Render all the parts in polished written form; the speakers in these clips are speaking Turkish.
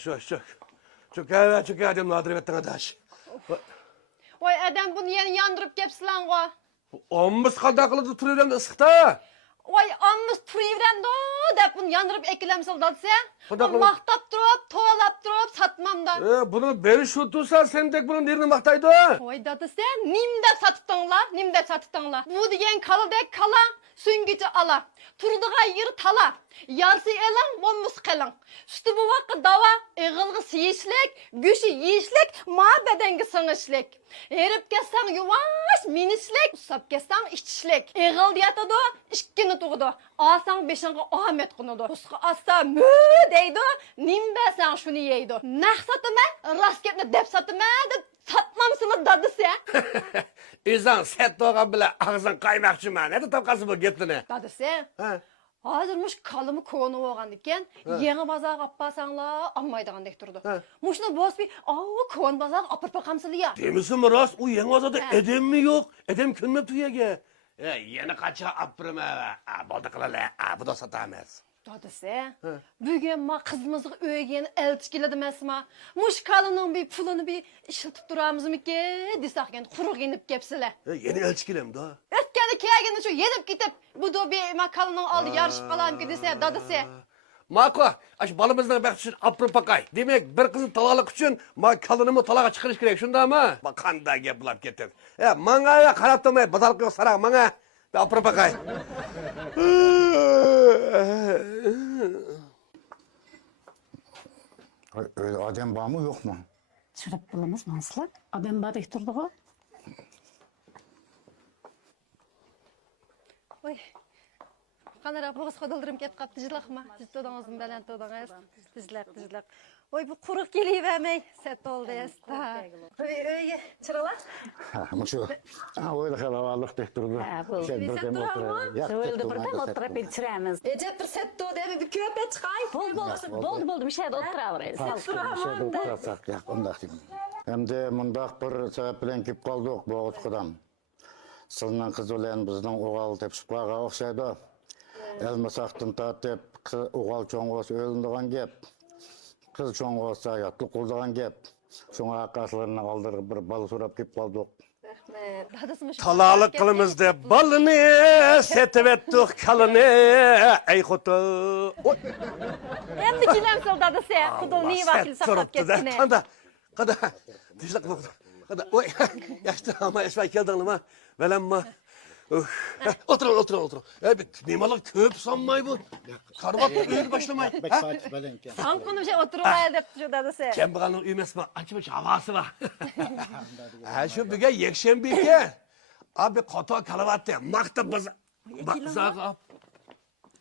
Şu kahve şu adamla adrebetten adaş. Oy adam bunu yeni yandırıp gepsilan go. Omuz kadaklı tutuyorum ısıkta. Oy amız turivren do dep bunu yandırıp ekilemsel dadsa. Kadaklı- Mahtap durup, toğalap durup satmam da. Bunu beri şu tutsa sen tek bunun yerini maktaydı. Oy dadısa nimde satıttыңlar. Bu diyen kalıdek kala, süngücü ala. Turduğa yeri tala. Yarsı elan, omuz kalan. Sütü bu vakı dava, eğılgı siyişlik, güçü yiyişlik, ma bedengi sığışlik. Erip kessan yuvaş minişlik, usap kessan işçilik. Eğil diyatadı, işkini tuğdu. Asan beşingi Ahmet kunudu. Kusqı asa mü deydi, nimbe sen şunu yeydi. Nah satıma, rasketini dep satıma, satmamsını dadısı ya. İnsan set doğan bile ağzın kaymakçı mı? Ne de tapkası bu gittiğini? Dadısı. Ha. Hazırmış kalımı konu olgan diken, yeni bazar appasanla ammaydığandek durdu. Ha. Muşna boz bir, konu bazar apırpa kamsılı ya. Demişsin mi Rast? O yeni azada edem mi yok? Edem künmep tuyege. Yeni kaça apırma. Balda kılalı. Bu da satamaz. Dadısı. Bugün ma kızımızı öygen elçikiledi mesma. Muş kalının bir pulunu bir işiltip duramız mı ki? Disakken kuru giyinip gepsile. Yeni elçikilem da. Ötkeni kegeni şu yenip gidip bu da bir makalının aldı yarışıp kalan ki dese dadısı. Mako, aş balımızdan bak için apır pakay. Demek bir kızın talalık için ma kalınımı talağa çıkarış gerek. Şunda mı? Bakan da yapılap getir. Manga ya kanatlamay bazalık yok sarak manga. Bir apır pakay. Öyle adam var mı yok mu? Çırap bulamaz mansılar. Adam badık durdu o. Oy. Kanara boğaz kodaldırım kep kap tijlak mı? Tijlodağızın belen todağız. Tijlak. Oy bu kuruk geliyi vermey. Set oldu esta. Oy çıralar. Şu öyle kalabalık tek durdu. bu. Sen bir dem otur. Söyledi birden oturup içiremiz. Ecep bir set oldu değil mi? Bir köpe çıkay. Oldu bir şey de oturalım. Otursak ya ondak diyeyim. Hem de mundaq bir sebep bilen kip kaldık bu Utku'dan. Sılından kız olan bizden oğal tepsip kağa okşaydı. Elmasaqtın tatip oğal çoğunğuz ölündüğün gep. Kız çoğunğuz yatlı kulduğun gep. Şuna karşılarına kaldırıp bir balı surap kip kaldık. Talalık kılımızda balını setevettik kalını. Ey kutu. Hem de kilemsel dadısı. Kudul niye vakil sakat geçsine. Kada. Tijlak mı? Kada. Oy. Yaştı ama esvay geldin ama. Velemma. Oturun. Mimalık köp sanmay bu. Karvat uyur başlamay. San konu bir şey oturmaya dep şu dadısı. Kembalanın üymesi var. Açmış havası var. Şu büge yekşen büge. Abi koto kalavatte. Makta baza. Baza.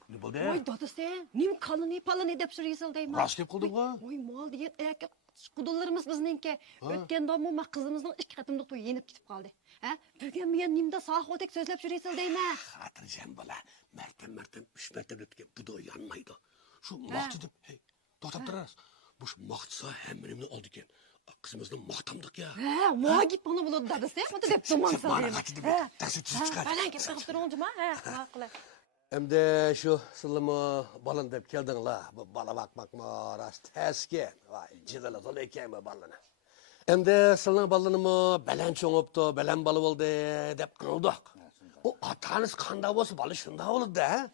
Ne buldu? Oy dadısı. Nim kalını palını dep şu rizal deyim. Rast kep kıldın mı? Oy mal diye erkek kudullarımız bizninki. Ötken damı ma kızımızın iş katımda toy yenip gidip kaldı. Ha? Bugün men nimde sağ otek sözlep şu rizal deyim ha. Hatırlayacağım bala. Mertem 3 mertem ötke. Bu da yanmaydı. Şu mahtı deyip. Hey. Tohtap durarız. Bu şu mahtsa hem benimle oldu iken. Kızımızdan mahtamdık ya. Ha, muha git bana buladı dadısı. Mata dep duman Bana sallayım. kaçı deyip. Taksi tüzü çıkar. Falan ki bakıp durunca ma. Ha, haklı. Hem de şu sılımı balın deyip geldin la. Bu bala bakmak mı rast teske. Vay cidala dolu ekeyim bu balını. Hem de sılın balını mı belen çoğuptu, belen balı oldu deyip kırıldık. O atanız kanda olsa balı şunda oldu ha.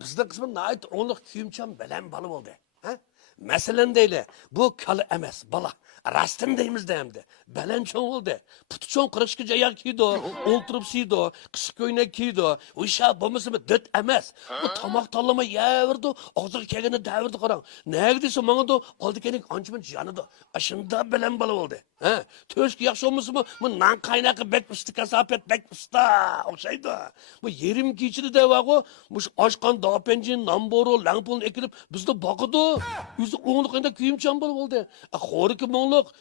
Bizde kısmı nait onluk küyümçen belen balı oldu. Ha? Meselen deyle bu kalı emes bala. Rastın deyimiz de hem de. Belen çoğun oldu. Putu çoğun kırışkıca yak kiydi o. Olturup siydi o. Kısık oynak kiydi o. O işe bombası mı döt emes. Bu tamak tallama yaverdi. Ağzı kegeni devirdi karan. Ne gidiyse bana da aldı kenik ancımın canıdı. Aşında belen balı oldu. Ha? Töşki yakşı olması mı? Bu nan kaynakı bek pıstık kasapet bek pıstık. O şeydi. Bu yerim geçidi de var o. Bu aşkan dağ pencin, namboru, langpolun ekilip bizde bakıdı. Yüzü oğluk ayında küyümçen balı oldu. Xori ki oğluk.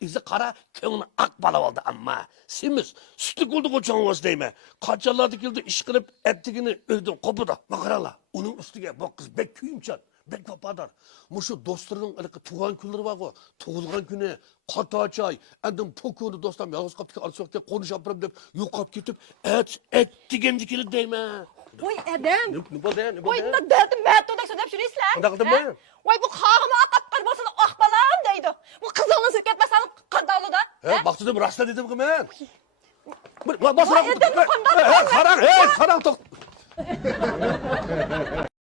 İzi kara, köngünü ak bala oldu ama. Simiz, sütük oldu koçan olsun deyme. Kaçalardı kildi iş kılıp ettigini öldün kopuda. Makarala. Onun üstüge bu kız bek küyümçen. Bek papadar. Muşu dostlarının ılıkı tuğan günleri var o. Tuğulgan günü, kata çay. Endim pokunu dostlarım yalnız kaptık alçak diye konuş yaparım deyip yuqap ketip et digen dikili deyme. Oy adam. Ne boldu ya? Ne Oy boldu ya? da derdim mətdodek söylep şurayıslar. Onda qıldım ben. Oy bu qağımı aqatqar bolsa da aqbalam deydi. Bu qızılını söketməsən qadalı da. He, baktım rasta dedim ki ben. Basra. Vay, edem bu konuda- Karan, karan tok.